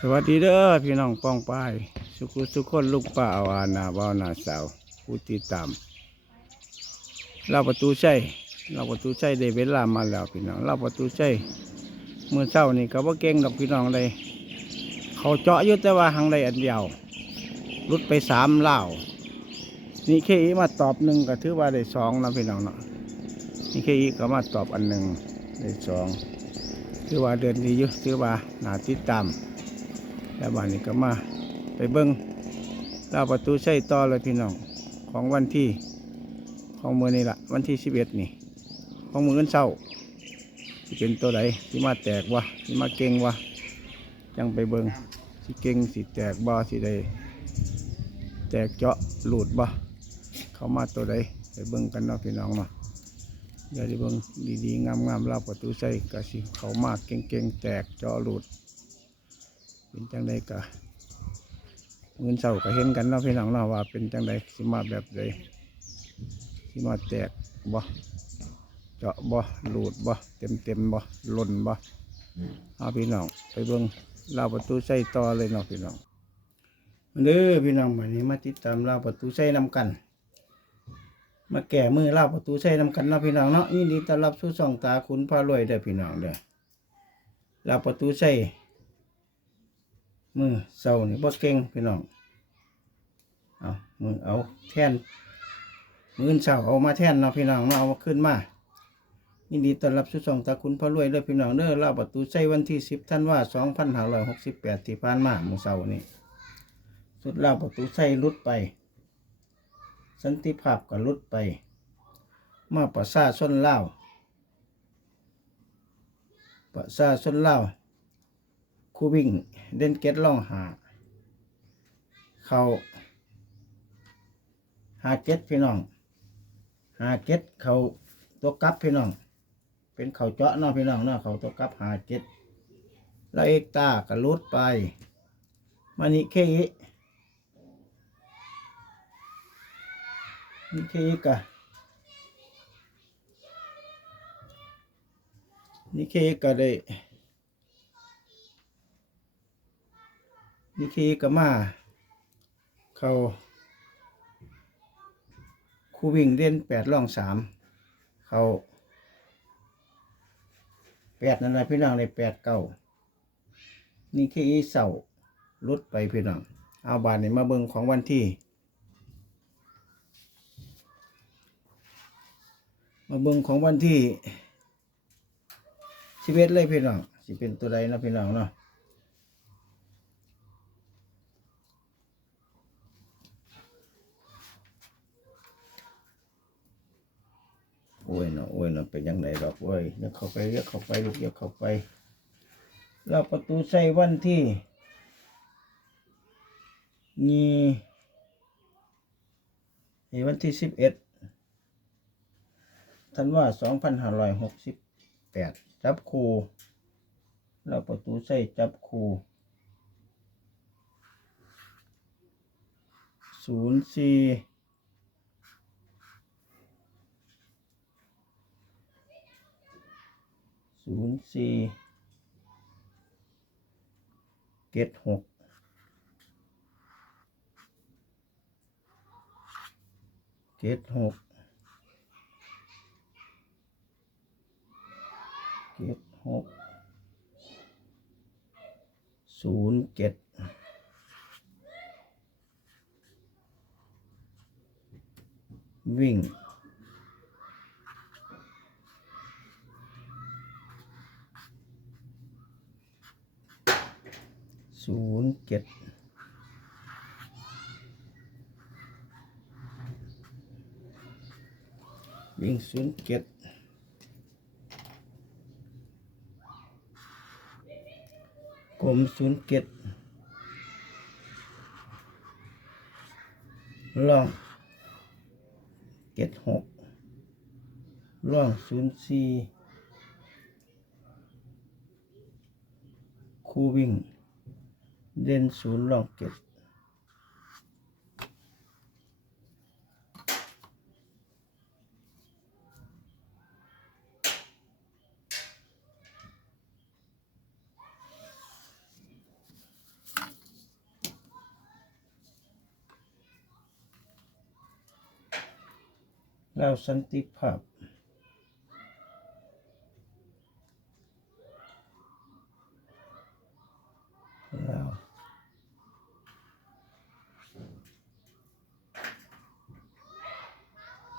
สวัสดีเด้อพี่น้องป้องป้าย สุขุสุขคนลูกป่าอาวานาบ่านาสาวผู้ติดตามเราประตูใช่เราประตูใช่ได้เวลามาแล้วพี่น้องเราประตูใช่เมื่อเช้านี่ก็บ่เก่งดอกพี่น้องเลยเขาเจาะยู่แต่ว่าหางใดอันเดียวรุดไปสามเล่านี่เคอีมาตอบหนึ่งก็ถือว่าได้สองนะพี่น้องเนาะนี่เคอีก็มาตอบอันหนึ่งได้สองถือว่าเดินดีอยู่ถือว่าน่าติดตาม แล้วบ้านนี้ก็มาไปเบิ้งลาวประตูใช้ต่อเลยพี่น้องของวันที่ของมือนี่ละวันที่สิบเอ็ดนี่ ของมือเงินเศร้าสิเป็นตัวใดที่มาแตกวะที่มาเก่งวะยังไปเบิ้งสิเก่งสิแตกบ่สิได้แตกเจาะหลุดบ่เขามาตัวใดไปเบิ้งกันเนาะพี่น้องเนาะอย่าได้เบิ้งดีๆงามๆลาวประตูใช้ก็สิเขามาเก่งๆแตกเจาะหลุด เป็นจังไดกะเงินเศร้าก็เห็นกันเนาะพี่น้องเนาะว่าเป็นจังไดสิมาแบบใดสิมาแตกบ่เจาะบ่หลุดบ่เต็มเต็มบ่หล่นบ่เอาพี่น้องไปเบิ่งลาวประตูใส่ต่อเลยเนาะพี่น้องเด้อพี่น้องวันนี้มาติดตามลาวประตูใส่นำกัน มาแก่มือลาวประตูใส่นำกันเนาะพี่น้องเนาะยินดีต้อนรับสู่ช่องตาคุณพารวยเด้อพี่น้องเด้อลาวประตูใส่ มือเศร้านี่บ่เก่งพี่น้องเอามือเอาแท่นมือเศร้าเอามาแท่นเนาะพี่น้องเนาะเอาขึ้นมายินดีต้อนรับสู่ช่องตาคุณพระรวยเด้อพี่น้องเด้อเล่าประตูใช้วันที่สิบท่านว่าสองพันห้าร้อยหกสิบแปดที่ผ่านมามือเศร้านี่สุดเล่าประตูใช้ลุดไป สันติภาพก็ลุดไป มาประซาส้นเล่าประซาส้นเล่า คูวิ่งเด่นเก็ตล่องหา เขาหาเก็ตพี่น้องหาเก็ตเขาตัวกลับพี่น้อง เป็นเขาเจาะเนาะพี่น้องเนาะเขาตัวกลับหาเก็ตแล้วเอกตาก็ลุดไปมานี่เคอีนี่เคอีกะนี่เคอีกะได้ นี่คือกมา เขาคู่วิ่งเล่นแปดล่องสามเขาแปดนั่นแหละพี่น้องในแปดเก้านี่คืออีเสาลดไปพี่น้อง เอาบาทนี่มาเบิ่งของวันที่ มาเบิ่งของวันที่ชีวิตเลยพี่น้องสิเป็นตัวใดนะพี่น้องเนาะ อ้ยเนาะโอ้ยเนาะเป็นยังไงดอกโอ้ยเดี๋ยวเข้าไปเดี๋ยวเข้าไปลูกเดี๋ยวเข้าไปเราประตูใส่วันที่นี่นี่วันที่สิบเอ็ดธันวาสองพันห้าร้อยหกสิบแปดจับคูเราประตูใส่จับคูศูนย์สี่ ศูนย์สี่เกตหกเกตหกเกตหกศูนย์เจ็ดวิ่ง ศูนย์ เจ็ดวิ่งศูนย์เจ็ดกลมศูนย์เจ็ดล่องเจ็ดหกล่องศูนย์สี่คู่วิ่ง เด่นศูนย์ลองเก็บเราสันติภาพ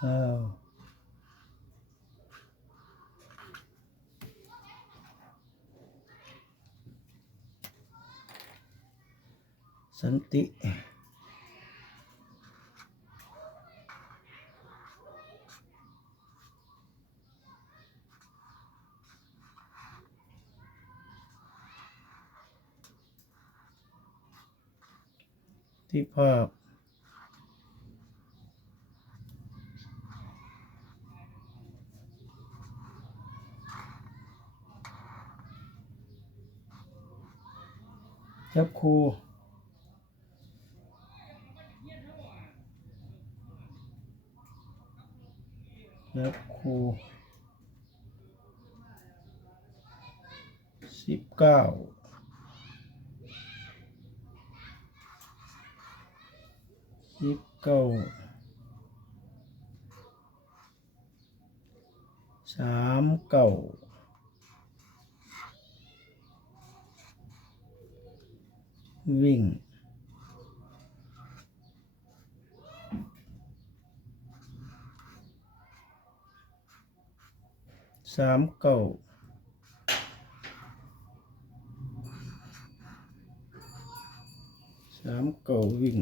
แล้วสันติ ที่ภาพ จับครูจับครูสิบเก้าสิบเก้าสามเก้า วิ่ง สามเก้าสามเก้าวิ่ง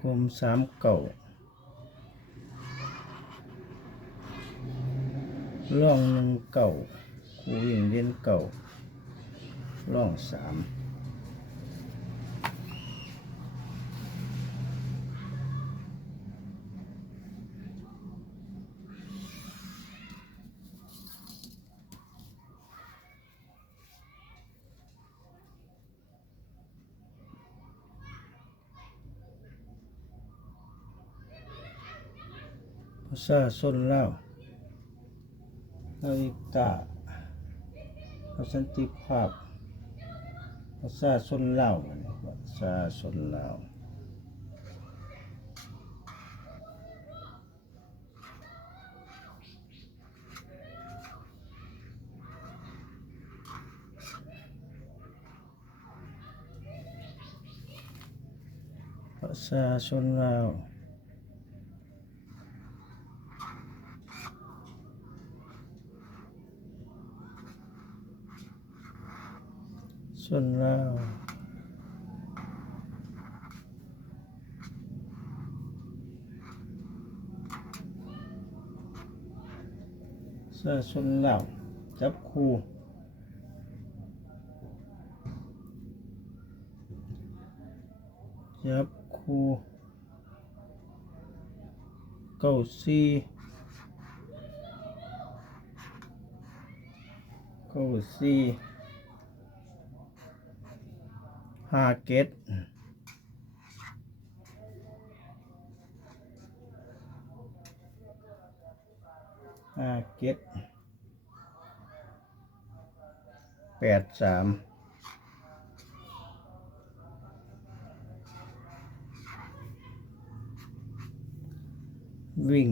กลมสามเก่าล่องหนึ่งเก่า คูวิ่งเล่นเก่าล่องสามภาษาส้นเล่าวนาฬิกา ภาสันติภาพภาษาสนเล่าวอันนี้ภาษาสนเล่าวภาษาสนเล่า ส่วนเราวเสื้อส่วนเราวจับคู่จับคู่เก้าสี่เก้าสี่ ห้าเกตห้าเกตแปดสามวิ่ง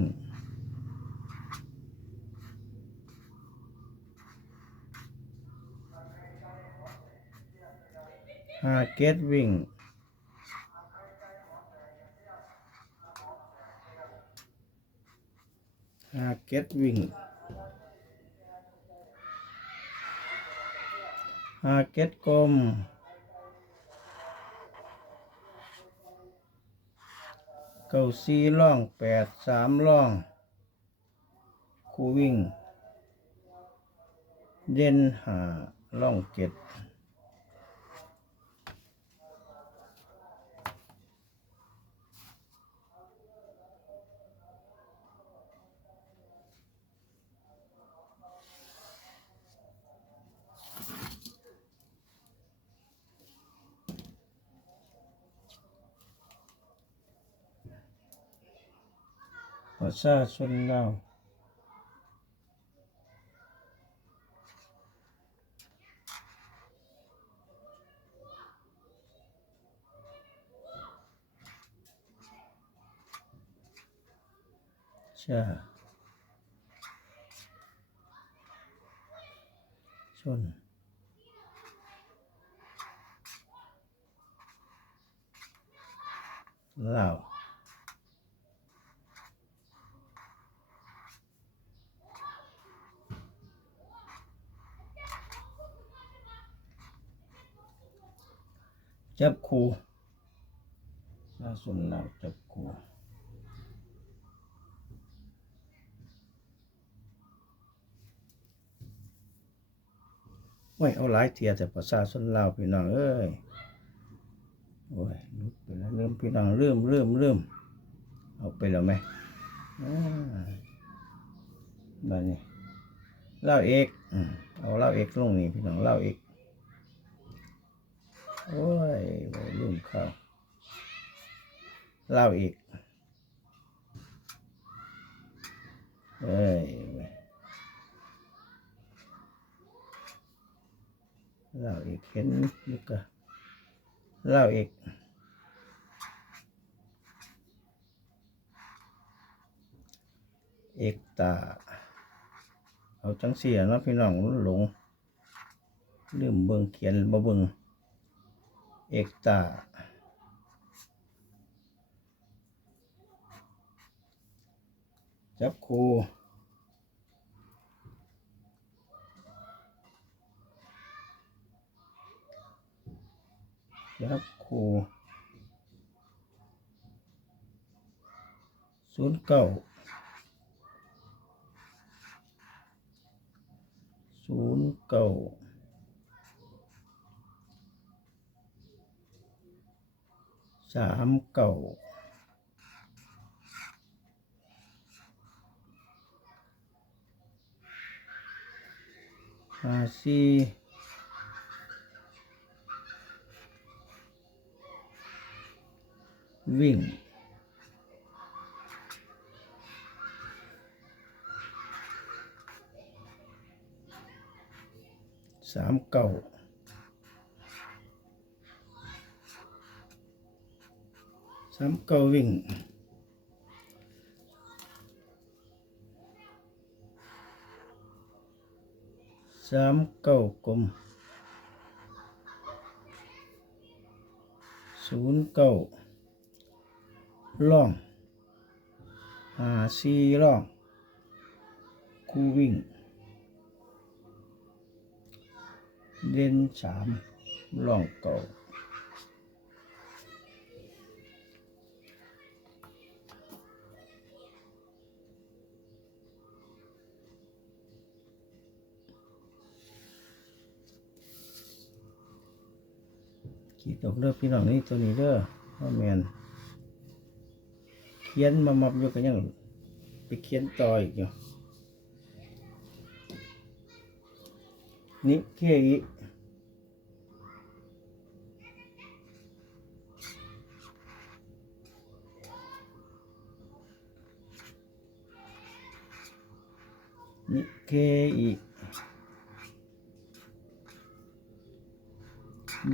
ห้าเกตวิ่งห้าเกตวิ่งห้าเกตกลมเก้าสี่ล่องแปดสามล่องคูวิ่ง เด่นหาล่องเจ็ด của xa xuân nào, Chà. Xuân. Lào. จับคู่ลาส่วนลาจับคู่โอ้ยเอาหลายเทียแต่ภาษาส่วนลาวพี่น้องเอ้ยโอ้ยลุกไปแล้วเริ่มพี่น้องเริ่มเริ่มเริ่มเอาไปแล้วไหมอ่าบนี้เล่าเอกเอาเล่าเอกลงนี่พี่น้องเล่าเอก โอ้ยไปลืมเขาเล่าเอกเอ้ยเว้ยเล่าเอกเห็นลูกกะเล่าอีกเอกตา เอาจังเสียนะพี่น้องหลงลืมเบิ่งเขียนบ่เบิ่ง เอกตาจับครูจับครูศูนย์เก้าศูนย์เก้า สามเก้าห้าสี่วิ่งสามเก้า สามเก้าวิ่งสามเก้ากลมศูนย์เก้าล่องหาซีล่องคูวิ่ง เด่นสามล่องเก่า ดออกเด้อพี่น้องนี่ตัวนี้เด้อว่าแมนเขียนมามับอยู่กันยังไปเขียนต่ออีกอยู่นี่เคอีนิเคอี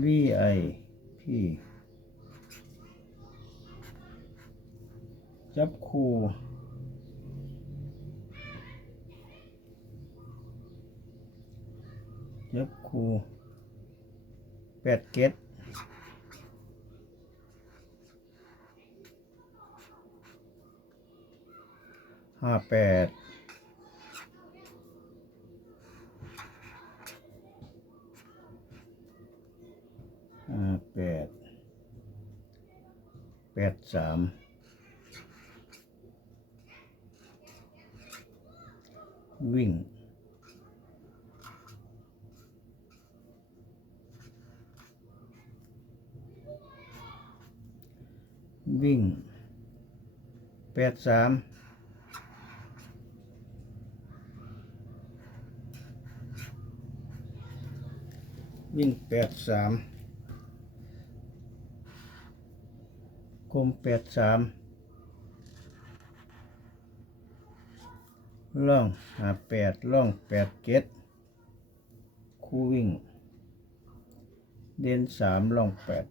วีไอ พีจับคู่จับคู่แปดเกตห้าแปด ห้า แปดแปดสามวิ่งวิ่งแปดสามวิ่งแปดสาม กลมแปดสามล่องหาแปดล่องแปดเกตคู่วิ่ง เด่นสามล่องแปด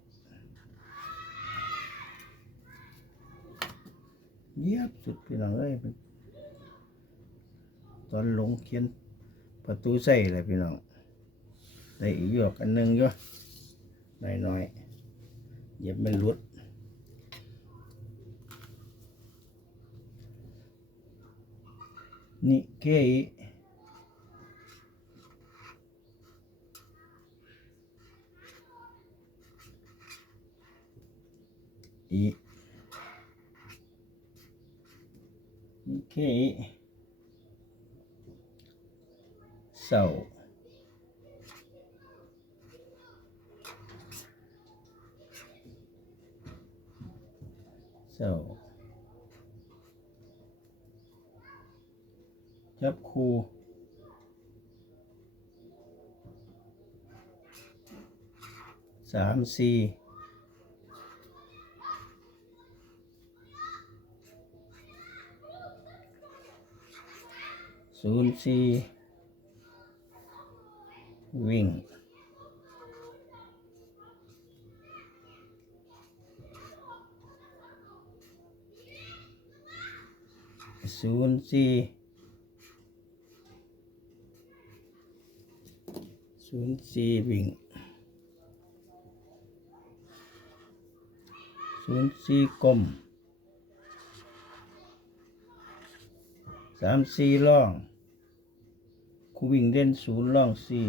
เยียบสุดพี่น้องเอ้ยตอนลงเขียนประตูใส่เลยพี่น้องได้อีกยอกอันหนึ่งอยู่น้อยๆเหย็บไม่รุด นิเคอิอินิ ยับคูสามสี่ศูนย์สี่วิ่งศูนย์สี่ ศูนย์สี่วิ่งศูนย์สี่กลมสามสี่ล่องคูวิ่งเด่นศูนย์ล่องสี่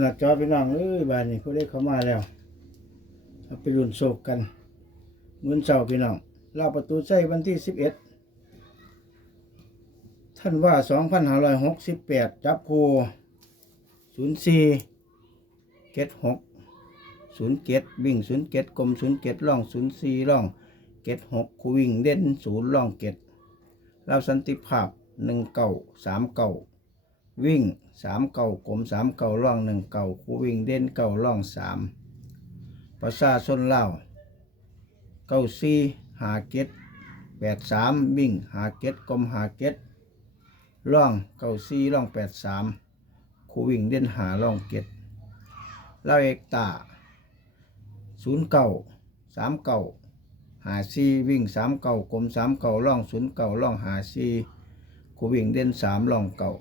หนักจอพี่น้องเอ้ยบ้านนี้ผู้ได้เข้ามาแล้วเอาไปรุ่นโศกกันเหมือนเสาพี่น้องเลาประตูใส่วันที่สิบเอ็ดท่านว่าสองพันห้าร้อยหกสิบแปดจับคูศูนย์สี่เกตหกศูนย์เกตวิ่งศูนย์เกตกลมศูนย์เกตล่องศูนย์สี่ล่องเกตหกคูวิ่งเด่นศูนย์ล่องเกตเราสันติภาพหนึ่งเก่าสามเก่า วิ่งสามเก่ากลมสามเก่าล่องหนึ่งเก่าคู่วิ่งเด่นเก่าล่องสามประชาชนเล่าเก้าสี่หาเก็ดแปดสามวิ่งหาเก็ดกลมหาเก็ดล่องเก้าสี่ล่องแปดสามคู่วิ่งเด่นหาล่องเก็ดเล่าเอกตาศูนย์เก่าสามเก่าหาสี่วิ่งสามเก่ากลมสามเก่าล่องศูนย์เก่าล่องหาสี่คูวิ่งเด่นสามล่องเก่า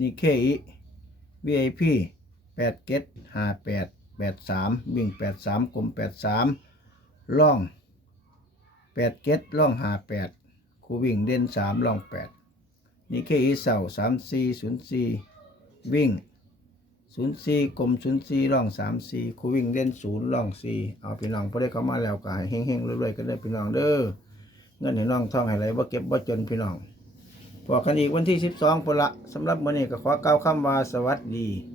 นิเคอิ VIP แปดเก็ดห้าแปดแปดสามวิ่งแปดสามกลมแปดสามล่องแปดเก็ดล่องห้าแปดคูวิ่งเด่นสามล่องแปดนิเคอิเสาสามสี่ศูนย์สี่วิ่งศูนย์สี่กลมศูนย์สี่ล่องสามสี่คูวิ่งเด่นศูนย์ล่องสี่เอาพี่น้องพอได้เข้ามาแล้วก็ให้เฮงๆรวยๆกันได้พี่น้องเด้อเงินให้น้องท่องให้ไหลว่าเก็บว่าจนพี่น้อง พอกันอีกวันที่ 12พนละสำหรับมื้อนี้ก็ขอเกล่าวคำว่าสวัสดี